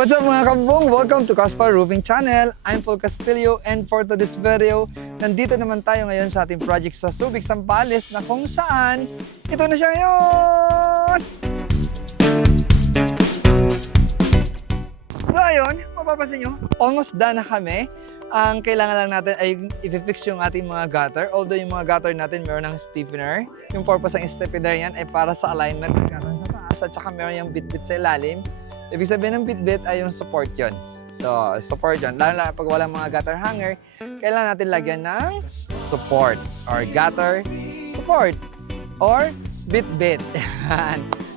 What's up mga kabong? Welcome to Caspar Roofing Channel. I'm Paul Castillo and for today's video, nandito naman tayo ngayon sa ating project sa Subic, Zambales na kung saan ito na siya ngayon! So ayun, mapapansin nyo, almost done na kami. Ang kailangan lang natin ay i-fix yung ating mga gutter. Although yung mga gutter natin meron ng stiffener. Yung purpose ng stiffener yan ay para sa alignment ng gutter sa taas at saka meron yung bit-bit sa ilalim. Ibig sabihin ng bit-bit ay yung support yon. So, support yon. Lalo na pag walang mga gutter hanger, kailangan natin lagyan ng support or gutter support or bit-bit.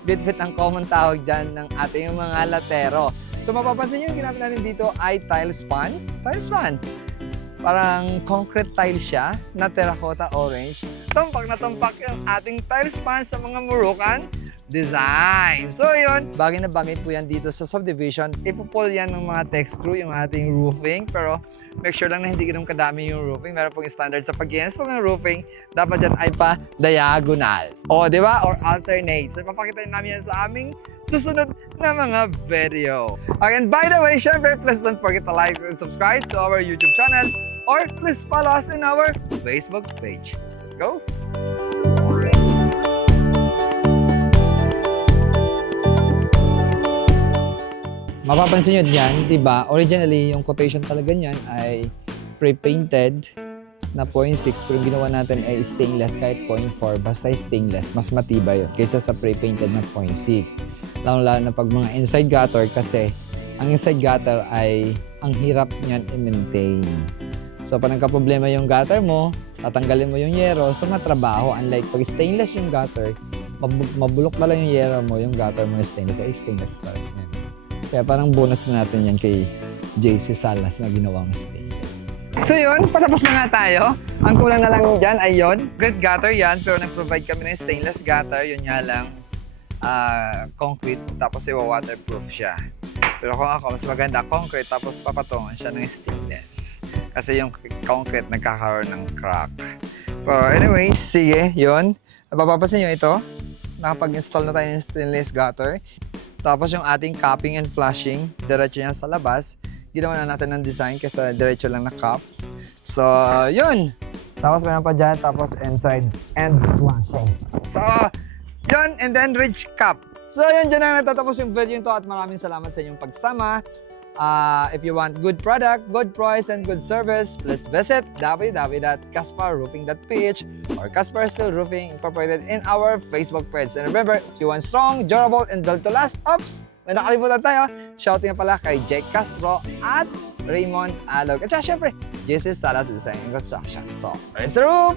Bit-bit ang common tawag dyan ng ating mga latero. So mapapansin nyo yung ginamit natin dito ay tile span. Tile span. Parang concrete tile siya na terracotta orange. Tumpak na tumpak yung ating tile span sa mga Moroccan design. So yun, bagay na bagay po yan dito sa subdivision. Ipo-pull yan ng mga text screw yung ating roofing. Pero make sure lang na hindi ganun kadami yung roofing. Meron pong standard sa pag-install ng roofing. Dapat dyan ay pa-diagonal. O, di ba? Or alternate. So, papakita namin yan sa aming susunod na mga video. Okay, and by the way, syempre, please don't forget to like and subscribe to our YouTube channel or please follow us in our Facebook page. Let's go! Mapapansin nyo dyan, di ba? Originally, yung quotation talaga niyan ay pre-painted na 0.6 pero ginawa natin ay stainless kahit 0.4 basta stainless mas matibay yun kaysa sa pre-painted na 0.6 lalo na pag mga inside gutter kasi ang inside gutter ay ang hirap niyan i-maintain. So pag nagka-problema yung gutter mo, tatanggalin mo yung yero, so matrabaho. Unlike pag stainless yung gutter, mabulok pa lang yung yero mo, yung gutter mo na stainless ay stainless pa rin yan. Kaya parang bonus na natin yan kay JC Salas na ginawang stainless. So yun, patapos na nga tayo. Ang kulang na lang dyan ay yun. Good gutter yan, pero nag-provide kami ng stainless gutter. Yun nga lang, concrete, tapos waterproof siya. Pero kung ako, mas maganda concrete, tapos papatungan siya ng stainless. Kasi yung concrete nagkakaroon ng crack. Pero anyways, sige, yun. Mapapapansin nyo ito. Nakapag-install na tayo ng stainless gutter. Tapos yung ating capping and flashing, diretso yan sa labas. Ginawa na natin ng design kasi diretso lang na cap. So, yun. Tapos meron pa dyan, tapos inside and flashing. So, yun, and then ridge cap. So, yun, dyan na natatapos yung video nito at maraming salamat sa inyong pagsama. If you want good product, good price, and good service, please visit www.casparroofing.ph or Caspar Steel Roofing Incorporated in our Facebook page. And remember, if you want strong, durable, and built to last, may nakalimutan tayo. Shouting nga pala kay Jake Castro at Raymond Alog. At saka syempre, JC Salas Design and Construction. So, raise the roof!